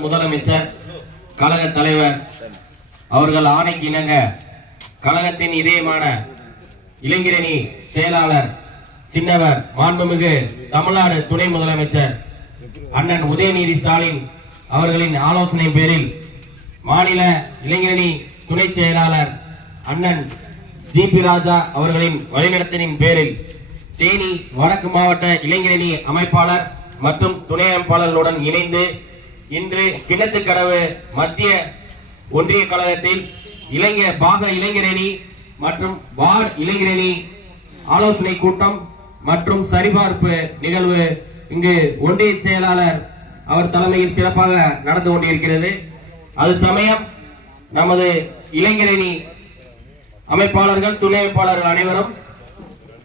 முதலமைச்சர் கழக தலைவர் அவர்கள் ஆணைக்கு இணங்க கழகத்தின் இதயமான இளைஞரணி செயலாளர் சின்னவர் மாண்புமிகு தமிழ்நாடு துணை முதலமைச்சர் அண்ணன் உதயநிதி ஸ்டாலின் அவர்களின் ஆலோசனை பேரில் மாநில இளைஞரணி துணை செயலாளர் அண்ணன் ஜி பி ராஜா அவர்களின் வழிநடத்தலின் பேரில் தேனி வடக்கு மாவட்ட இளைஞரணி அமைப்பாளர் மற்றும் துணை அமைப்பாளர்களுடன் இணைந்து இன்று கிணத்துக்கடவு மத்திய ஒன்றிய கழகத்தில் இளைஞர் பாக இளைஞரணி மற்றும் வார்டு இளைஞரணி ஆலோசனை கூட்டம் மற்றும் சரிபார்ப்பு நிகழ்வு இங்கு ஒன்றிய செயலாளர் அவர் தலைமையில் சிறப்பாக நடந்து கொண்டிருக்கிறது. அது சமயம் நமது இளைஞரணி அமைப்பாளர்கள் துணை அமைப்பாளர்கள் அனைவரும்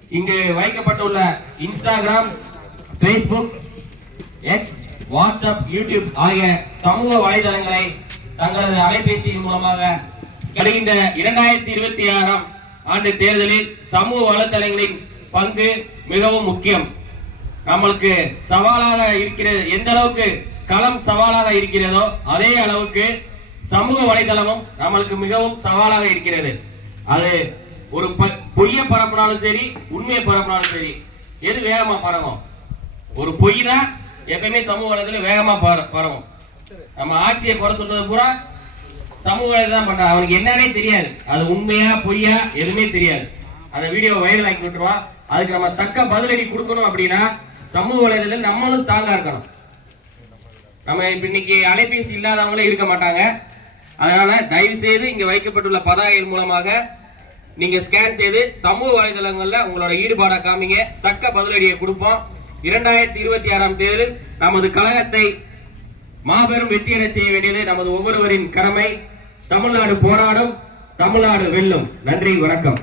இங்கு வைக்கப்பட்டுள்ள Instagram Facebook X WhatsApp YouTube ஆகிய சமூக வலைதளங்களை தங்களது அலைபேசியின் மூலமாக வருகின்ற இரண்டாயிரத்தி இருபத்தி ஆறாம் ஆண்டு தேர்தலில் சமூக வலைதளங்களின் பங்கு மிகவும் முக்கியம். நம்மளுக்கு சவாலாக இருக்கிறது எந்த அளவுக்கு களம் சவாலாக இருக்கிறதோ அதே அளவுக்கு சமூக வலைதளமும் நம்மளுக்கு மிகவும் சவாலாக இருக்கிறது. அது ஒரு பொய்ய பொய்யை பரப்பினாலும் சரி உண்மையை பரப்பினாலும் சரி எது வேகமா பரவும்? ஒரு பொய் தான் எப்பயுமே சமூக வலைதளத்தில் வேகமாக பர- பரவும். நம்ம ஆட்சியை குறை சொல்றது பூரா சமூக வலைதளம் தான் அவனுக்கு என்னன்னே தெரியாது. அது உண்மையா பொய்யா எதுவுமே தெரியாது. அந்த வீடியோ வைரல் ஆக்கி விட்டுருவான் அதுக்கு நம்ம தக்க பதிலடி கொடுக்கணும் அப்படின்னா சமூக வலைதளத்தில் நம்மளும் ஸ்ட்ராங்காக இருக்கணும். நம்ம இப்போ இன்னைக்கு அலைபேசி இல்லாதவங்களே இருக்க மாட்டாங்க. அதனால தயவு செய்து இங்கே வைக்கப்பட்டுள்ள பதாகைகள் மூலமாக நீங்கள் ஸ்கேன் செய்து சமூக வலைதளங்களில் உங்களோட ஈடுபாடை காமிங்க. தக்க பதிலடியை கொடுப்போம். இரண்டாயிரத்தி இருபத்தி ஆறாம் தேர்தலில் நமது கழகத்தை மாபெரும் வெற்றியடை செய்ய வேண்டியது நமது ஒவ்வொருவரின் கடமை. தமிழ்நாடு போராடும் தமிழ்நாடு வெல்லும். நன்றி வணக்கம்.